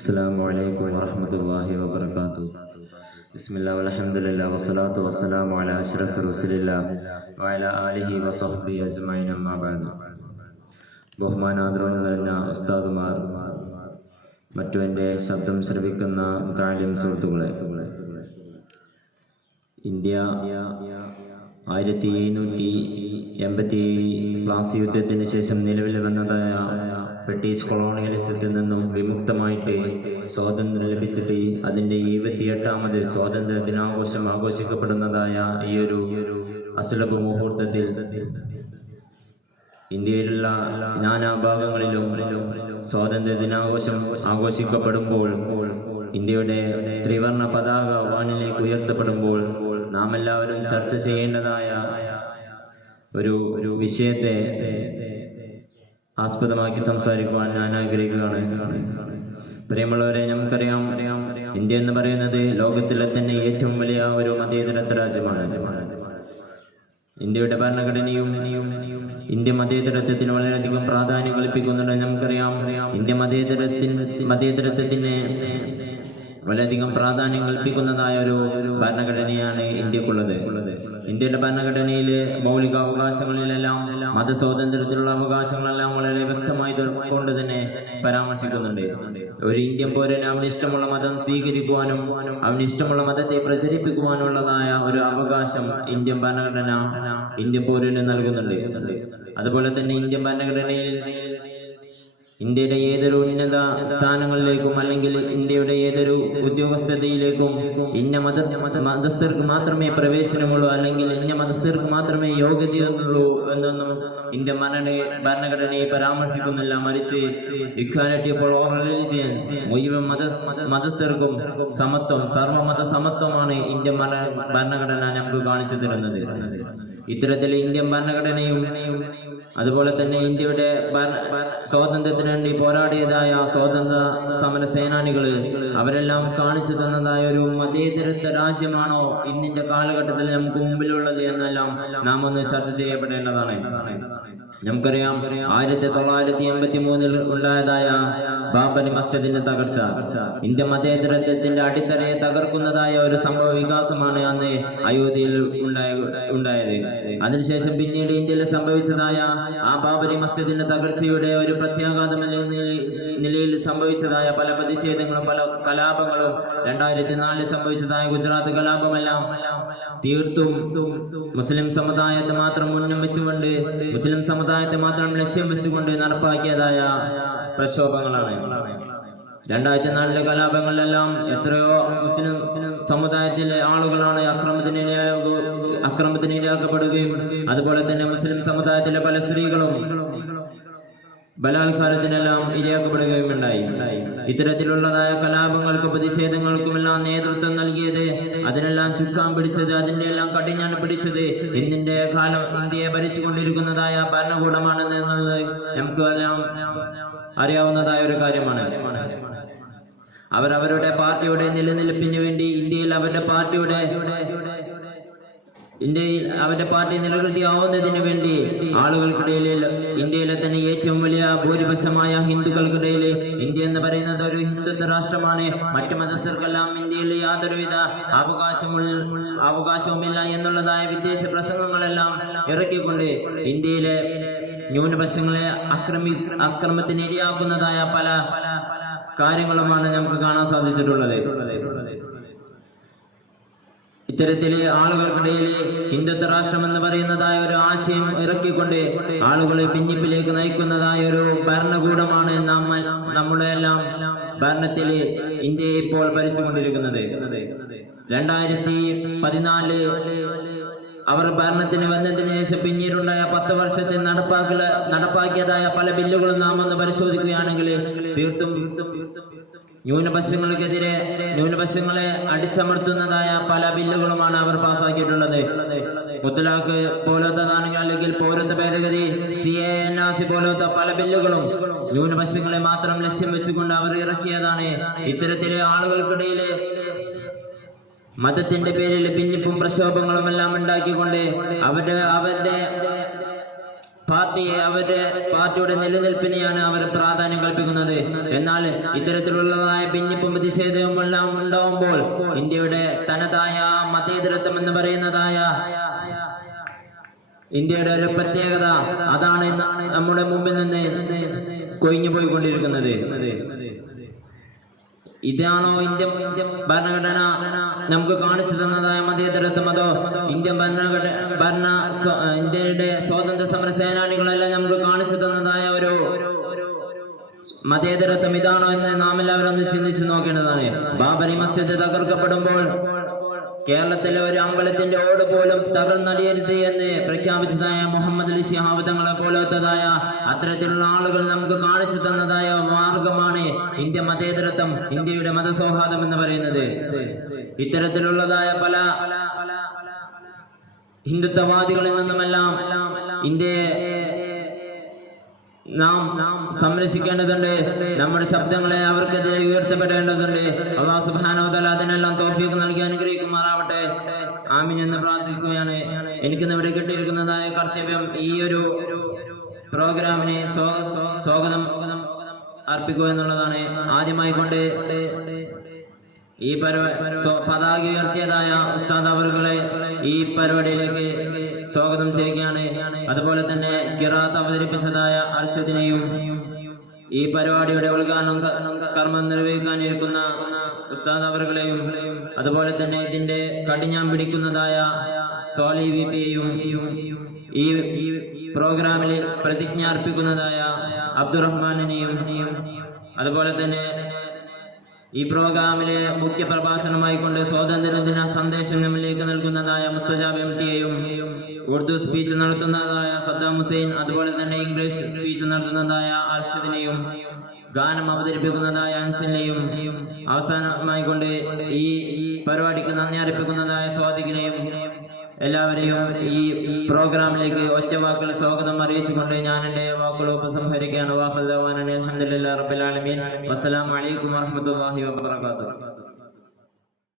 അസ്സലാമു അലൈക്കും വറഹ്മത്തുള്ളാഹി വബറകാതുഹു. ബിസ്മില്ലാഹി വൽഹംദുലില്ലാഹി വസ്സലാത്തു വസ്സലാമു അലാ അഷ്റഫി റസൂലില്ലാഹി വഅലാ ആലിഹി വസഹ്ബിഹി അജ്മഈൻ അമ്മാ ബഅദ്. ബഹുമാനാദരവ് നിറഞ്ഞ ഉസ്താദുമാർ, മറ്റു എൻ്റെ ശബ്ദം ശ്രവിക്കുന്ന താലിം സുഹൃത്തുക്കളെ, ഇന്ത്യ 1787 പ്ലാസി യുദ്ധത്തിന് ശേഷം നിലവിൽ വന്നതായ ബ്രിട്ടീഷ് കൊളോണിയലിസത്തിൽ നിന്നും വിമുക്തമായിട്ട് സ്വാതന്ത്ര്യം ലഭിച്ചിട്ട് അതിൻ്റെ 78ാമത് സ്വാതന്ത്ര്യ ദിനാഘോഷം ആഘോഷിക്കപ്പെടുന്നതായ ഈ ഒരു അസുലഭ മുഹൂർത്തത്തിൽ ഇന്ത്യയിലുള്ള നാനാഭാഗങ്ങളിലും സ്വാതന്ത്ര്യ ദിനാഘോഷം ആഘോഷിക്കപ്പെടുമ്പോൾ, ഇന്ത്യയുടെ ത്രിവർണ്ണ പതാക വാനിലേക്ക് ഉയർത്തപ്പെടുമ്പോൾ നാം എല്ലാവരും ചർച്ച ചെയ്യേണ്ടതായ ഒരു വിഷയത്തെ ആസ്പദമാക്കി സംസാരിക്കുവാൻ ഞാൻ ആഗ്രഹിക്കുകയാണ്. പ്രിയമുള്ളവരെ, നമുക്കറിയാം, ഇന്ത്യ എന്ന് പറയുന്നത് ലോകത്തിലെ തന്നെ ഏറ്റവും വലിയ ഒരു മതേതരത്വ രാജ്യമാണ്. ഇന്ത്യയുടെ ഭരണഘടനയും ഇന്ത്യ മതേതരത്വത്തിന് വളരെയധികം പ്രാധാന്യം കൽപ്പിക്കുന്നുണ്ട്. നമുക്കറിയാം, ഇന്ത്യ മതേതരത്വത്തിന് വളരെയധികം പ്രാധാന്യം കൽപ്പിക്കുന്നതായ ഒരു ഭരണഘടനയാണ് ഇന്ത്യക്കുള്ളത്. ഇന്ത്യയുടെ ഭരണഘടനയിൽ മൗലിക അവകാശങ്ങളിലെല്ലാം മതസ്വാതന്ത്ര്യത്തിലുള്ള അവകാശങ്ങളെല്ലാം വളരെ വ്യക്തമായി കൊണ്ട് തന്നെ പരാമർശിക്കുന്നുണ്ട്. ഒരു ഇന്ത്യൻ പൗരന് അവന് ഇഷ്ടമുള്ള മതം സ്വീകരിക്കുവാനും അവന് ഇഷ്ടമുള്ള മതത്തെ പ്രചരിപ്പിക്കുവാനുള്ളതായ ഒരു അവകാശം ഇന്ത്യൻ ഭരണഘടന ഇന്ത്യൻ പൗരന് നൽകുന്നുണ്ട്. അതുപോലെ തന്നെ ഇന്ത്യൻ ഭരണഘടനയിൽ ഇന്ത്യയുടെ ഏതൊരു ഉന്നത സ്ഥാനങ്ങളിലേക്കും അല്ലെങ്കിൽ ഇന്ത്യയുടെ ഏതൊരു ഉദ്യോഗസ്ഥതയിലേക്കും ഇന്ന മതസ്ഥർക്ക് മാത്രമേ പ്രവേശനമുള്ളൂ അല്ലെങ്കിൽ ഇന്ന മതസ്ഥർക്ക് മാത്രമേ യോഗ്യതയുള്ളൂ എന്നൊന്നും ഇന്ത്യൻ ഭരണഘടനയെ പരാമർശിക്കുന്നില്ല. മറിച്ച് ഇക്വാലിറ്റി ഫോർ ഓൾ റിലിജിയൻസ്, മുഴുവൻ മതസ്ഥർക്കും സമത്വം, സർവമത സമത്വമാണ് ഇന്ത്യൻ ഭരണഘടന നമുക്ക് കാണിച്ചു തരുന്നത്. ഇത്തരത്തിൽ ഇന്ത്യൻ ഭരണഘടനയും അതുപോലെ തന്നെ ഇന്ത്യയുടെ സ്വാതന്ത്ര്യത്തിന് വേണ്ടി പോരാടിയതായ സ്വാതന്ത്ര്യ സമര സേനാനികള് അവരെല്ലാം കാണിച്ചു തന്നതായ ഒരു മതേതരത്വ രാജ്യമാണോ ഇന്നിന്റെ കാലഘട്ടത്തിൽ നമുക്ക് മുമ്പിലുള്ളത് എന്നെല്ലാം നാം ഒന്ന് ചർച്ച ചെയ്യപ്പെടേണ്ടതാണ്. നമുക്കറിയാം, 1983 ഉണ്ടായതായ ബാബരി മസ്ജിദിന്റെ തകർച്ച ഇന്ത്യ മതേതരത്വത്തിന്റെ അടിത്തറയെ തകർക്കുന്നതായ ഒരു സംഭവ വികാസമാണ് അന്ന് അയോധ്യയിൽ ഉണ്ടായത്. അതിനുശേഷം പിന്നീട് ഇന്ത്യയിൽ സംഭവിച്ചതായ ആ ബാബരി മസ്ജിദിന്റെ തകർച്ചയുടെ ഒരു പ്രത്യാഘാതം നിലയിൽ സംഭവിച്ചതായ പല പ്രതിഷേധങ്ങളും പല കലാപങ്ങളും 2004 സംഭവിച്ചതായ ഗുജറാത്ത് കലാപമെല്ലാം തീർത്തും മുസ്ലിം സമുദായത്തെ മാത്രം മുന്നിൽ വെച്ചുകൊണ്ട് മുസ്ലിം സമുദായത്തെ മാത്രം ലക്ഷ്യം വെച്ചുകൊണ്ട് നടപ്പാക്കിയതായ പ്രക്ഷോഭങ്ങളാണ്. 2004 കലാപങ്ങളിലെല്ലാം എത്രയോ മുസ്ലിം സമുദായത്തിലെ ആളുകളാണ് അക്രമത്തിനിരയാക്കപ്പെടുകയും അതുപോലെ തന്നെ മുസ്ലിം സമുദായത്തിലെ പല സ്ത്രീകളും ബലാത്കാരത്തിനെല്ലാം ഇരയാക്കപ്പെടുകയും ഉണ്ടായി. ഇത്തരത്തിലുള്ളതായ കലാപങ്ങൾക്കും പ്രതിഷേധങ്ങൾക്കുമെല്ലാം നേതൃത്വം നൽകിയത്, അതിനെല്ലാം ചുക്കാൻ പിടിച്ചത്, അതിന്റെ എല്ലാം കടിഞ്ഞാണ് പിടിച്ചത് ഇന്ത്യന്റെ ഇന്ത്യയെ ഭരിച്ചുകൊണ്ടിരിക്കുന്നതായ ഭരണകൂടമാണെന്നുള്ളത് നമുക്ക് എല്ലാം അറിയാവുന്നതായ ഒരു കാര്യമാണ്. അവരവരുടെ പാർട്ടിയുടെ നിലനിൽപ്പിന് വേണ്ടി ഇന്ത്യയിൽ അവരുടെ പാർട്ടി നിലനിർത്തിയാവുന്നതിന് വേണ്ടി ആളുകൾക്കിടയിൽ, ഇന്ത്യയിലെ തന്നെ ഏറ്റവും വലിയ ഭൂരിപക്ഷമായ ഹിന്ദുക്കൾക്കിടയിൽ ഇന്ത്യ എന്ന് പറയുന്നത് ഒരു ഹിന്ദുത്വ രാഷ്ട്രമാണ്, മറ്റു മതസ്ഥർക്കെല്ലാം ഇന്ത്യയിൽ യാതൊരുവിധ അവകാശവുമില്ല എന്നുള്ളതായ വിദേശ പ്രസംഗങ്ങളെല്ലാം ഇറക്കിക്കൊണ്ട് ഇന്ത്യയിലെ ന്യൂനപക്ഷങ്ങളെ അക്രമത്തിന് ഇരയാക്കുന്നതായ പല കാര്യങ്ങളുമാണ് നമുക്ക് കാണാൻ സാധിച്ചിട്ടുള്ളത്. ഇത്തരത്തില് ആളുകൾക്കിടയിൽ ഹിന്ദുത്വ രാഷ്ട്രം എന്ന് പറയുന്നതായ ഒരു ആശയം ഇറക്കിക്കൊണ്ട് ആളുകളെ ഭിന്നിപ്പിലേക്ക് നയിക്കുന്നതായ ഒരു ഭരണകൂടമാണ് നമ്മുടെ എല്ലാം ഭരണത്തില് ഇന്ത്യയെ ഇപ്പോൾ ഭരിച്ചുകൊണ്ടിരിക്കുന്നത്. 2014 അവർ ഭരണത്തിന് വന്നതിന് ശേഷം പിന്നീടുണ്ടായ 10 വർഷത്തിൽ നടപ്പാക്കിയതായ പല ബില്ലുകളും നാം ഒന്ന് പരിശോധിക്കുകയാണെങ്കിൽ തീർത്തും ന്യൂനപക്ഷങ്ങളെ അടിച്ചമർത്തുന്നതായ പല ബില്ലുകളുമാണ് അവർ പാസ്സാക്കിയിട്ടുള്ളത്. മുത്തലാഖ് പോലത്തതാണെങ്കിൽ അല്ലെങ്കിൽ പൗരത്വ ഭേദഗതി, CANRC പോലത്തെ പല ബില്ലുകളും ന്യൂനപക്ഷങ്ങളെ മാത്രം ലക്ഷ്യം വെച്ചുകൊണ്ട് അവർ ഇറക്കിയതാണ്. ഇത്തരത്തിലെ ആളുകൾക്കിടയിൽ മതത്തിന്റെ പേരിൽ ഭിന്നിപ്പും പ്രക്ഷോഭങ്ങളും എല്ലാം ഉണ്ടാക്കിക്കൊണ്ട് അവരുടെ അവരുടെ പാർട്ടിയുടെ നിലനിൽപ്പിനെയാണ് അവർ പ്രാധാന്യം കൽപ്പിക്കുന്നത്. എന്നാൽ ഇത്തരത്തിലുള്ളതായ ഭിന്നിപ്പും പ്രതിഷേധവും എല്ലാം ഉണ്ടാവുമ്പോൾ ഇന്ത്യയുടെ തനതായ മതേതരത്വം എന്ന് പറയുന്നതായ ഇന്ത്യയുടെ ഒരു പ്രത്യേകത അതാണ് നമ്മുടെ മുമ്പിൽ നിന്ന് കൊഴിഞ്ഞു പോയിക്കൊണ്ടിരിക്കുന്നത്. ഇതാണോ ഇന്ത്യൻ ഭരണഘടന നമുക്ക് കാണിച്ചു തന്നതായ മതേതരത്വം? അതോ ഇന്ത്യൻ ഇന്ത്യയുടെ സ്വാതന്ത്ര്യ സമര സേനാനികളെല്ലാം നമുക്ക് കാണിച്ചു തന്നതായ ഒരു മതേതരത്വം ഇതാണോ എന്ന് നാം എല്ലാവരും ഒന്ന് ചിന്തിച്ചു നോക്കേണ്ടതാണ്. ബാബരി മസ്ജിദ് തകർക്കപ്പെടുമ്പോൾ കേരളത്തിലെ ഒരു അമ്പലത്തിന്റെ ഓട് പോലും തകർന്നടിയരുത് എന്ന് പ്രഖ്യാപിച്ചതായ മുഹമ്മദ് അലി ശിഹാബ് തങ്ങളെ പോലത്തതായ അത്തരത്തിലുള്ള ആളുകൾ നമുക്ക് കാണിച്ചു തന്നതായ മാർഗമാണ് ഇന്ത്യ മതേതരത്വം, ഇന്ത്യയുടെ മതസൗഹാർദ്ദം എന്ന് പറയുന്നത്. ഇത്തരത്തിലുള്ളതായ പല ഹിന്ദുത്വവാദികളിൽ നിന്നുമെല്ലാം ഇന്ത്യയെ നാം സംരക്ഷിക്കേണ്ടതുണ്ട്. നമ്മുടെ ശബ്ദങ്ങളെ അവർക്കെതിരെ ഉയർത്തപ്പെടേണ്ടതുണ്ട്. അല്ലാഹു സുബ്ഹാനഹു വ തആല അതിനെല്ലാം തൗഫീഖ് നൽകി അനുഗ്രഹിക്കുമാറാവട്ടെ. ആമീൻ എന്ന് പ്രാർത്ഥിക്കുകയാണ്. എനിക്കിന്ന് ഇവിടെ കിട്ടിയിരിക്കുന്നതായ കർത്തവ്യം ഈ ഒരു പ്രോഗ്രാമിന് സ്വാഗതം അർപ്പിക്കുക എന്നുള്ളതാണ്. ആദ്യമായി കൊണ്ട് ഈ പതാക ഉയർത്തിയതായ ഉസ്താദ് അവറുകളെ ഈ പരിപാടിയിലേക്ക് സ്വാഗതം ചെയ്യുകയാണ്. അതുപോലെ തന്നെ ഖിറാത്ത് അവതരിപ്പിച്ചതായ അർഷദിനെയും ഈ പരിപാടിയുടെ ഉദ്ഘാടനം കർമ്മം നിർവഹിക്കാനിരിക്കുന്ന ഉസ്താദ് അവറുകളെയും അതുപോലെ തന്നെ ഇതിന്റെ കടിഞ്ഞാൻ പിടിക്കുന്നതായ സോലി വിപിയെയും ഈ പ്രോഗ്രാമിൽ പ്രതിജ്ഞ അർപ്പിക്കുന്നതായ അബ്ദുറഹ്മാനെയും അതുപോലെ തന്നെ ഈ പ്രോഗ്രാമിലെ മുഖ്യ പ്രഭാഷണമായി കൊണ്ട് സ്വാതന്ത്ര്യദിന സന്ദേശം നമ്മിലേക്ക് നൽകുന്നതായ മുസ്തജാബ് MT-യെയും ഉറുദു സ്പീച്ച് നടത്തുന്നതായ സദ്ദാം ഹുസൈൻ അതുപോലെ തന്നെ ഇംഗ്ലീഷ് സ്പീച്ച് നടത്തുന്നതായ അർഷദിനെയും ഗാനം അവതരിപ്പിക്കുന്നതായ അൻസിനെയും അവസാനമായി കൊണ്ട് ഈ പരിപാടിക്ക് നന്ദി അർപ്പിക്കുന്നതായ സ്വാദിഖിനെയും എല്ലാവരെയും ഈ പ്രോഗ്രാമിലേക്ക് ഒറ്റ വാക്കുകൾ സ്വാഗതം അറിയിച്ചുകൊണ്ട് ഞാൻ എൻ്റെ വാക്കുകൾ ഉപസംഹരിക്കുകയാണ്. അൽഹംദുലില്ലാഹി റബ്ബിൽ ആലമീൻ. വസ്സലാമു അലൈക്കും വറഹ്മത്തുള്ളാഹി വബറകാതുഹു.